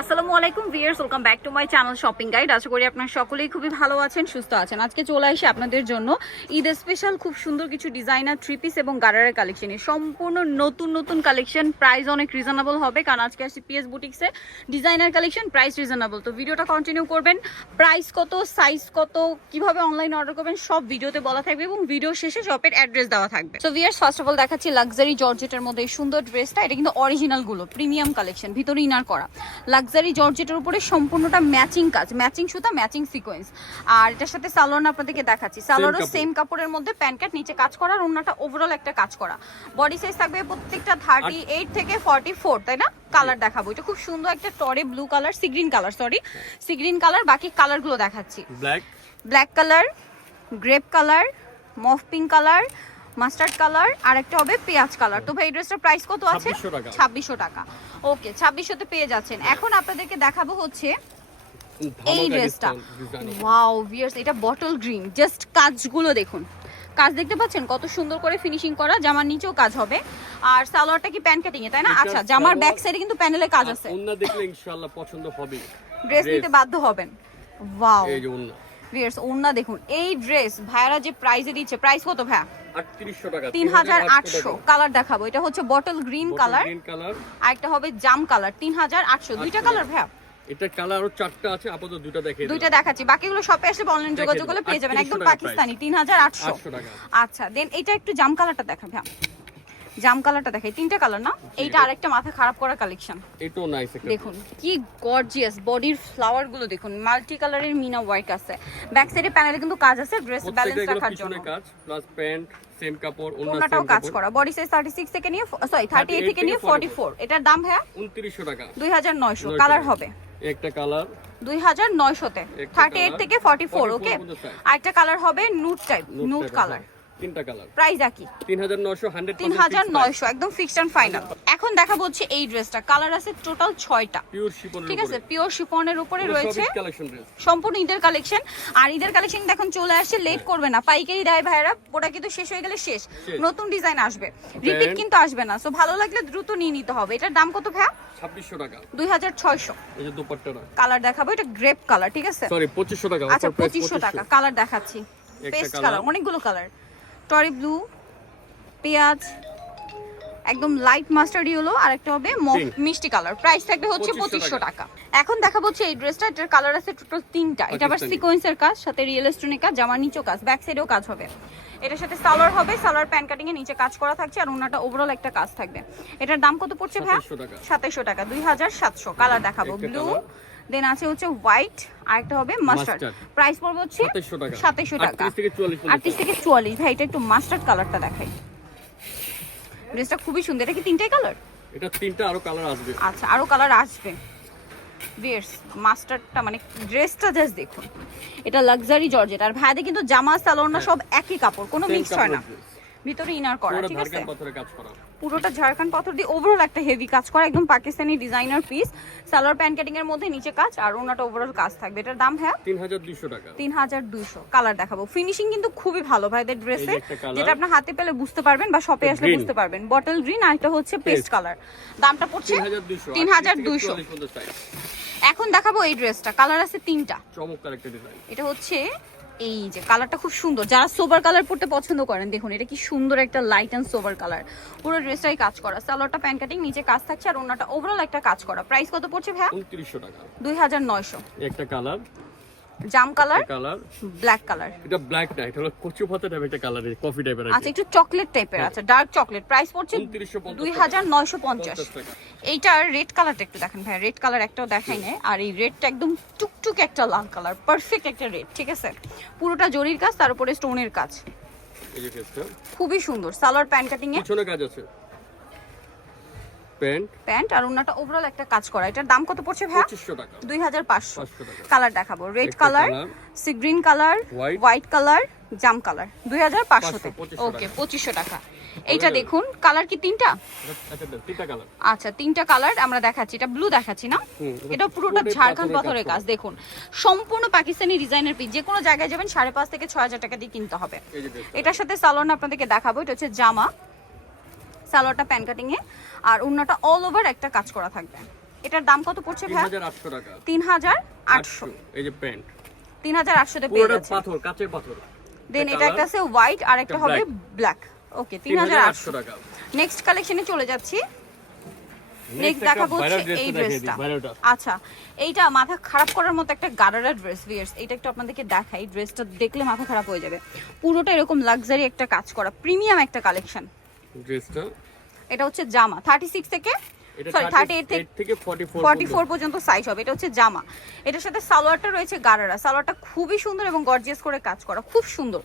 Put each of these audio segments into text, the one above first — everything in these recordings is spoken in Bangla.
আসসালামু আলাইকুম viewers welcome back to my channel shopping guide আশা করি আপনারা সকলেই খুবই ভালো আছেন, সুস্থ আছেন। আজকে চলে আসি আপনাদের জন্য ঈদ স্পেশাল খুব সুন্দর কিছু ডিজাইনার থ্রি পিস এবং গারারের কালেকশন সম্পূর্ণ নতুন নতুন কালেকশন প্রাইস অনেক রিজনেবল হবে, কারণ আজকে আসছি পিএস বুটিক্সে ডিজাইনার কালেকশন প্রাইস রিজনেবল তো ভিডিওটা কন্টিনিউ করবেন প্রাইস কত সাইজ কত, কীভাবে অনলাইন অর্ডার করবেন, সব ভিডিওতে বলা থাকবে এবং ভিডিও শেষে শপের অ্যাড্রেস দেওয়া থাকবে। তো ভিয়ার্স ফার্স্ট অফ অল দেখাচ্ছি লাক্সারি জর্জেটের মধ্যে সুন্দর ড্রেসটা এটা কিন্তু অরিজিনালগুলো প্রিমিয়াম কালেকশন ভিতরে ইনার করা। লাক্সারি জর্জেটের উপরে সম্পূর্ণটা ম্যাচিং কাজ ম্যাচিং সুতা ম্যাচিং সিকোয়েন্স আর এটার সাথে সালোয়ার আপনাদেরকে দেখাচ্ছি। সালোয়ারও সেম কাপড়ের মধ্যে প্যান্ট কাট নিচে কাজ করা আর অন্যটা ওভারঅল একটা কাজ করা। বডি সাইজ থাকবে প্রত্যেকটা থার্টি এইট থেকে ফর্টি ফোর তাই না? কালার দেখাবো। এটা খুব সুন্দর একটা tory blue colour sea green colour sorry sea green colour বাকি কালারগুলো দেখাচ্ছি। Black black colour grape colour mauve pink colour mustard colour আর একটা হবে পেঁয়াজ কালার তো ভাই এই ড্রেসটার প্রাইস কত আছে? 2600 টাকা। ছাব্বিশশো টাকা। ওকে ছাব্বিশশোতে পেয়ে যাচ্ছেন। এখন আপনাদেরকে দেখাবো হচ্ছে এই ড্রেসটা ওয়াও ভিয়ার্স এটা বটল গ্রিন জাস্ট কাজগুলো দেখুন। কাজ দেখতে পাচ্ছেন? কত সুন্দর করে ফিনিশিং করা। জামার নিচেও কাজ হবে। আর সালোয়ারটা কি প্যান কাটিং এ তাই না? আচ্ছা জামার ব্যাক সাইডে কিন্তু প্যানেলে কাজ আছে। অন্য দেখলে ইনশাআল্লাহ পছন্দ হবে ড্রেস নিতে বাধ্য হবেন। ওয়াও এই যে অন্য ভিয়ার্স ওন্না দেখুন। এই ড্রেস ভাইয়ারা যে প্রাইসে দিচ্ছে প্রাইস কত ভাইয়া? 3800 টাকা তিন হাজার আটশো কালার দেখাবো। এটা হচ্ছে bottle green colour green colour আর একটা হবে জাম কালার তিন হাজার আটশো। দুইটা কালার ভাইয়া? এটা কালার আরও চারটা আছে আপাতত দুটো দেখিয়ে দুইটা দেখাচ্ছি। বাকিগুলো শপে আসলে অনলাইন যোগাযোগ করলে পেয়ে যাবেন। একদম পাকিস্তানি তিন হাজার আটশো। 800 টাকা। আচ্ছা দেন এটা একটু জাম কালারটা দেখা ভাইয়া। জাম কালারটা দেখাই। তিনটা কালার না? এইটা আরেকটা মাথা খারাপ করা কালেকশন এটাও নাইস একটা দেখুন কি গর্জিয়াস বডির ফ্লাওয়ারগুলো দেখুন। মাল্টি কালারের মিনা ওয়ার্ক আছে। ব্যাক সাইডে প্যানেলে কিন্তু কাজ আছে ড্রেস ব্যালেন্স রাখার জন্য। কাজ প্লাস প্যান্ট সেম কাপড় অন্য ওনাটাও কাজ করা। বডি সাইজ থার্টি সিক্স থেকে নিয়ে সরি থার্টি এইট 38 থেকে নিয়ে থেকে ফর্টি ফোর এটার দাম হ্যাঁ 2900 টাকা। দুই হাজার নয়শো। কালার হবে? একটা কালার দুই হাজার নয়শোতে। থার্টি এইট থেকে ফর্টি ফোর 44 ওকে আরেকটা কালার হবে নুট টাইপ নুট কালার তিনটা কালার। প্রাইস একই। 3900 100 তিন হাজার নয়শো একদম ফিক্সড অ্যান্ড ফাইনাল এখন দেখা হচ্ছে এই ড্রেসটা। কালার আছে টোটাল ছয়টা। পিওর শিপনের ঠিক আছে? পিওর শিফনের উপরে রয়েছে। সম্পূর্ণ ঈদের কালেকশন আর ঈদের কালেকশন এখন চলে আসছে লেট করবে না। পাইকারি দেয় ভাইরা ওটা কিন্তু শেষ হয়ে গেলে শেষ। নতুন ডিজাইন আসবে। রিপিট কিন্তু আসবে না। সো ভালো লাগলে দ্রুত নিয়ে নিতে হবে। এটার দাম কত ভাইয়া? 2600 টাকা। দুই হাজার ছয়শো। এই যে দোপাট্টাটা কালার দেখাবো। এটা গ্রেপ কালার ঠিক আছে? সরি 2500 টাকা। আচ্ছা offer price পঁচিশশো টাকা। কালার দেখাচ্ছি। পেস্ট কালার অনেকগুলো কালার টরি ব্লু পেঁয়াজ একদম লাইট মাস্টার্ড ইয়েলো আর একটা হবে মিষ্টি কালার প্রাইস থাকবে হচ্ছে 2500 পঁচিশশো টাকা। এখন দেখাবো হচ্ছে এই ড্রেসটা এটার কালার আছে টোটাল তিনটা। এটা আবার। সিকোয়েন্সের কাজ সাথে রিয়েল স্টোনের কাজ জামার নিচেও কাজ ব্যাক সাইডেও কাজ হবে। এটার সাথে সালোয়ার হবে সালোয়ার প্যান কাটিং এর নিচে কাজ করা থাকছে আর ওনাটা ওভারঅল একটা কাজ থাকবে। এটার দাম কত পড়ছে ভাই 2700 টাকা। দুই হাজার সাতশো। কালার দেখাবো ব্লু। দেন আছে হচ্ছে হোয়াইট আর একটা হবে মাস্টার্ড প্রাইস পড়বে হচ্ছে 2700 টাকা। সাতাইশো টাকা। 38 থেকে 44 পর্যন্ত। আটত্রিশ থেকে চুয়াল্লিশ। ভাই এটা একটু মাস্টার্ড কালারটা দেখাই। ড্রেসটা খুবই সুন্দর। এটা কি তিনটাই কালার এটা তিনটা আরও কালার আসবে। আচ্ছা আরও কালার আসবে। বিয়ার্স মাস্টারটা মানে ড্রেসটা জাস্ট দেখুন। এটা লাক্সারি জর্জেট আর ভাইদের কিন্তু জামা সালোয়ার সব একই কাপড় কোনো মিক্স হয় না। ভিতরে ইনার করা ঠিক আছে? পুরোটা ঝাড়খান্ড পাথর দিয়ে ওভারঅল একটা হেভি কাজ করা একদম Pakistani designer piece salwar pant cutting এর মধ্যে নিচে কাজ আর ওনাটা ওভারঅল কাজ থাকবে। এটার দাম হ্যাঁ 3200 টাকা। তিন হাজার দুইশো। কালার দেখাবো। ফিনিশিং কিন্তু খুবই ভালো ভাইদের ড্রেসে। যেটা আপনার হাতে পেলে বুঝতে পারবেন বা শপে আসলে বুঝতে পারবেন। বটল গ্রিন আর এটা হচ্ছে পেস্ট কালার দামটা পড়ছে 3200 তিন হাজার দুইশো। এখন দেখাবো এই ড্রেসটা কালার আছে তিনটা। চমৎকার একটা ডিজাইন এটা হচ্ছে এই যে কালারটা খুব সুন্দর। যারা সোভার কালার পরতে পছন্দ করেন দেখুন এটা কি সুন্দর একটা লাইট অ্যান্ড সোভার কালার পুরো ড্রেসটাই কাজ করা। সালোয়ারটা প্যান্ট কাটিং নিচে কাজ থাকছে আর ওনাটা ওভারঅল একটা কাজ করা। প্রাইস কত পড়ছে ভাই 2900 টাকা। দুই হাজার নয়শো। একটা কালার জাম কালার কালার। Black colour. এটা ব্ল্যাক না এটা হলো কচু পাতা টাইপের একটা কালার কফি টাইপের আচ্ছা একটু চকলেট টাইপের হ্যাঁ। আচ্ছা ডার্ক চকলেট প্রাইস পড়ছে 2950 দুই হাজার নয়শো পঞ্চাশ। টাকা। এইটার রেড কালারটা একটু দেখেন ভাই রেড কালার একটাও দেখাই নেই। আর এই রেডটা একদম টুকটুক একটা লাল কালার পারফেক্ট একটা রেড ঠিক আছে? পুরোটা জরির কাজ তার উপরে স্টোনের কাজ। খুবই সুন্দর সালোয়ার প্যান্ট কাটিং এ কাজ আছে। প্যান্ট? প্যান্ট আর ওনাটা ওভারঅল একটা কাজ করা। এটার দাম কত পড়ছে ভাই 2500 টাকা। দুই হাজার পাঁচশো। কালার দেখাবো। Red colour sea green colour white colour জাম কালার দুই হাজার পাঁচশোতে 2500 ওকে টাকা। এইটা দেখুন কালার কি তিনটা? আচ্ছা তিনটা কালার আচ্ছা তিনটা কালার আমরা দেখাচ্ছি। এটা ব্লু দেখাচ্ছি না? এটা পুরোটা ঝাড়খণ্ড পাথরের কাজ দেখুন। সম্পূর্ণ পাকিস্তানি ডিজাইনের পিস যে কোনো জায়গায় যাবেন সাড়ে পাঁচ থেকে ছয় হাজার টাকা দিয়ে কিনতে হবে। এটার সাথে সালোয়ার আপনাদেরকে দেখাবো। এটা হচ্ছে জামা। সালোয়ারটা প্যান কাটিং এ আর উন্নাটা অল ওভার একটা কাজ করা থাকবে। এটার দাম কত পড়ছে ভাই হাজার আটশো টাকা। তিন হাজার আটশো এই যে প্যান্ট। তিন হাজার আটশোতে পেয়ে যাচ্ছে। পাথর কাচের পাথর। দেন এটা একটা আছে হোয়াইট আর একটা হবে ব্ল্যাক ওকে তিন তিন হাজার হাজার আটশো আটশো টাকা নেক্সট কালেকশনে চলে যাচ্ছি। নেক্সট দেখাবো হচ্ছে এই ড্রেসটা আচ্ছা এইটা মাথা খারাপ করার মতো একটা গারারা ড্রেস ভিয়ার্স এটা একটু আপনাদেরকে দেখাই ড্রেসটা দেখলে মাথা খারাপ হয়ে যাবে। পুরোটা এরকম লাক্সারি একটা কাজ করা প্রিমিয়াম একটা কালেকশন ড্রেসটা এটা হচ্ছে জামা। থার্টি সিক্স থেকে সরি থার্টি এইট থেকে 38 থেকে 44 ফর্টি ফোর পর্যন্ত সাইজ হবে। এটা হচ্ছে জামা। এটার সাথে সালোয়ারটা রয়েছে গারারা। সালোয়ারটা খুবই সুন্দর এবং গর্জিয়াস করে কাজ করা। খুব সুন্দর।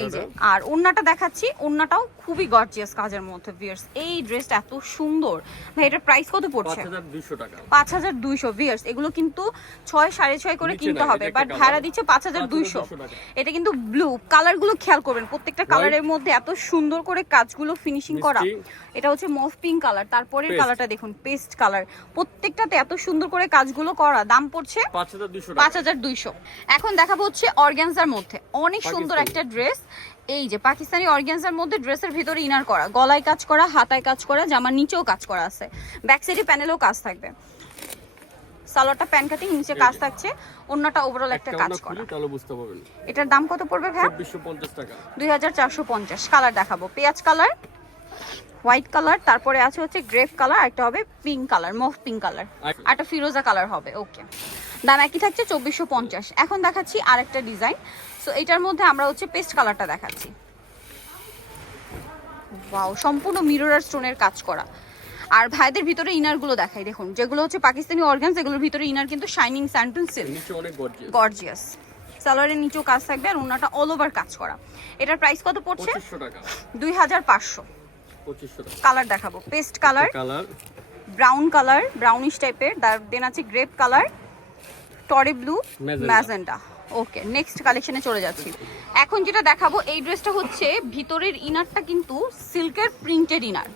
এই যে। আর ওন্নাটা দেখাচ্ছি ওন্নাটাও খুবই গর্জিয়াস কাজের মধ্যে ভিয়ার্স এই ড্রেসটা এত সুন্দর। ভাই এটার প্রাইস কত পড়ছে? 5200 টাকা। পাঁচ হাজার দুইশো ভিয়ার্স এগুলো কিন্তু ছয় সাড়ে ছয় করে কিনতে হবে বাট। ভাড়া দিচ্ছে পাঁচ হাজার দুইশো। 5200 এটা কিন্তু ব্লু কালারগুলো খেয়াল করবেন প্রত্যেকটা কালারের মধ্যে এত সুন্দর করে কাজগুলো ফিনিশিং করা। এটা হচ্ছে মফ পিঙ্ক কালার তারপরে Paste। কালারটা দেখুন পেস্ট কালার প্রত্যেকটাতে এত সুন্দর করে কাজগুলো করা। দাম পড়ছে 5200 পাঁচ হাজার দুইশো। এখন দেখাবো হচ্ছে অর্গ্যানজার মধ্যে। অনেক সুন্দর একটা ড্রেস এই যে পাকিস্তানি অর্গ্যানজার মধ্যে ড্রেসের ভিতরে ইনার করা গলায় কাজ করা হাতায় কাজ করা জামার নিচেও কাজ করা আছে। ব্যাক সাইডে প্যানেলেও কাজ থাকবে। সালোয়ারটা প্যান কাটিং নিচে কাজ থাকছে। অন্যটা ওভারঅল একটা কাজ করা। তাহলে বুঝতে পারবেন। এটার দাম কত পড়বে ভাই 2450 টাকা। দুই হাজার চারশো পঞ্চাশ কালার দেখাবো। পেঁয়াজ কালার হোয়াইট কালার তারপরে আছে হচ্ছে গ্রেপ কালার একটা হবে pink colour mauve pink colour একটা ফিরোজা কালার হবে ওকে দাম একই থাকছে চব্বিশশো পঞ্চাশ। এখন দেখাচ্ছি আরেকটা ডিজাইন সো এটার মধ্যে আমরা হচ্ছে পেস্ট কালারটা দেখাচ্ছি। ওয়াও সম্পূর্ণ মিরর স্টোনের কাজ করা। আর ভাইদের ভিতরে ইনারগুলো দেখাই দেখুন। যেগুলো হচ্ছে পাকিস্তানি অর্গানস এগুলোর ভিতরে ইনার কিন্তু শাইনিং স্যান্টুন সিল্ক নিচে অনেক গর্জিয়াস গর্জিয়াস সালোয়ারের নিচেও কাজ থাকবে আর ওনাটা অল ওভার কাজ করা। এটার প্রাইস কত পড়ছে? 2500 টাকা। দুই হাজার পাঁচশো। 2500 টাকা। কালার দেখাবো। Paste colour colour brown colour brownish টাইপের দেন আছে grape colour tory blue magenta okay next কালেকশনে চলে যাচ্ছি। এখন যেটা দেখাবো এই ড্রেসটা হচ্ছে ভিতরের ইনারটা কিন্তু সিল্কের প্রিন্টেড ইনার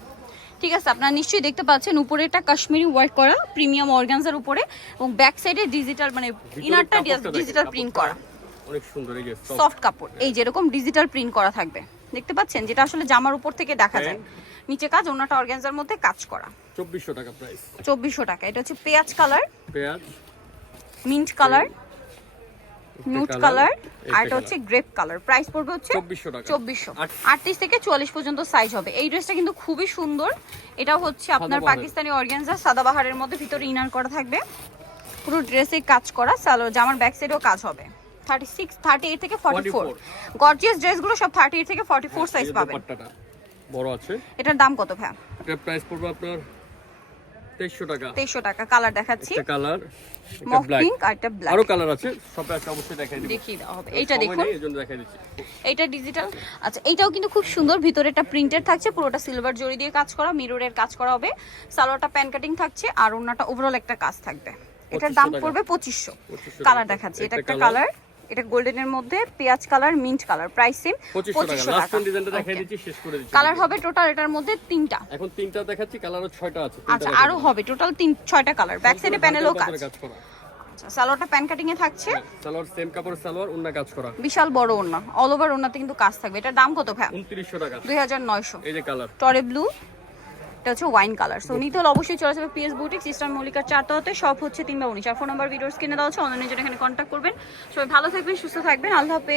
ঠিক আছে আপনারা নিশ্চয়ই দেখতে পাচ্ছেন উপরে একটা কাশ্মীরি ওয়ার্ক করা প্রিমিয়াম অর্গানজার উপরে এবং ব্যাক সাইডে ডিজিটাল মানে ইনারটা ডিজিটাল প্রিন্ট করা। অনেক সুন্দর এই যে সফট কাপড় এই যেরকম ডিজিটাল প্রিন্ট করা থাকবে। দেখতে পাচ্ছেন যেটা আসলে জামার উপর থেকে দেখা যায়। নিচে কাজ অন্যটা অর্গানজার মধ্যে কাজ করা। 2400 টাকা প্রাইস চব্বিশশো টাকা এটা হচ্ছে পেঁয়াজ কালার পেঁয়াজ। মিন্ট কালার নুট কালার আর এটা হচ্ছে গ্রেপ কালার প্রাইস পড়বে হচ্ছে চব্বিশশো আটত্রিশ থেকে চুয়াল্লিশ পর্যন্ত সাইজ হবে। এই ড্রেসটা কিন্তু খুবই সুন্দর। এটা হচ্ছে আপনার পাকিস্তানি অর্গানজা সাদাবাহারের মধ্যে ভিতরে ইনার করা থাকবে। পুরো ড্রেসে কাজ করা সালো জামার ব্যাক সাইডেও কাজ হবে। থার্টি সিক্স থার্টি এইট থেকে ফর্টি ফোর গর্জিয়াস ড্রেসগুলো সব থার্টি এইট থেকে ফর্টি ফোর সাইজ পাবেন। বড় আছে। এটার দাম কত ভাই এটার প্রাইস পড়বে আপনার 2300 টাকা। তেইশশো টাকা কালার দেখাচ্ছি। একটা কালার মফ পিঙ্ক আর একটা ব্ল্যাক আরও কালার আছে সবটা একটা অবশ্যই দেখাই দিই দেখিয়ে দেওয়া হবে। এইটা দেখুন। এজন্য দেখাই দিচ্ছি। এইটা ডিজিটাল আচ্ছা এইটাও কিন্তু খুব সুন্দর। ভিতরে একটা প্রিন্টেড থাকছে পুরোটা সিলভার জরি দিয়ে কাজ করা মিররের কাজ করা হবে। সালোয়ারটা প্যান কাটিং থাকছে আর ওনাটা ওভারঅল একটা কাজ থাকবে। এটার দাম পড়বে পঁচিশশো। 2500 কালার। দেখাচ্ছি। এটা একটা কালার এটা গোল্ডেনের মধ্যে পেঁয়াজ colour mint colour price same 2500 টাকা। লাস্ট ডিজাইনটা দেখাই দিচ্ছি শেষ করে দিচ্ছি। কালার হবে টোটাল এটার মধ্যে তিনটা। এখন তিনটা দেখাচ্ছি কালারও ছয়টা আছে আচ্ছা আরও হবে টোটাল তিন ছয়টা কালার ব্যাক সাইডে প্যানেলও কাজ। আচ্ছা সালোয়ারটা প্যান কাটিং এ থাকছে সালোয়ার সেম কাপড় সালোয়ার অন্য কাজ করা। বিশাল বড় ওড়না। অল ওভার ওড়নাতে কিন্তু কাজ থাকবে। এটার দাম কত ভাই 2900 টাকা। দুই হাজার নয়শো। এই যে কালার টরে ব্লু এটা হচ্ছে ওয়াইন কালার সো নিতে হলে অবশ্যই চলে যাবে পিএস বুটিক সিস্টার মল্লিকার চারটাতে সব হচ্ছে তিন বা উনিশ। আর ফোন নাম্বার ভিডিওস কিনে দেওয়া হচ্ছে অনলাইনে জন্য এখানে কন্ট্যাক্ট করবেন। সবাই ভালো থাকবেন সুস্থ থাকবেন। আল্লাহ হাফেজ।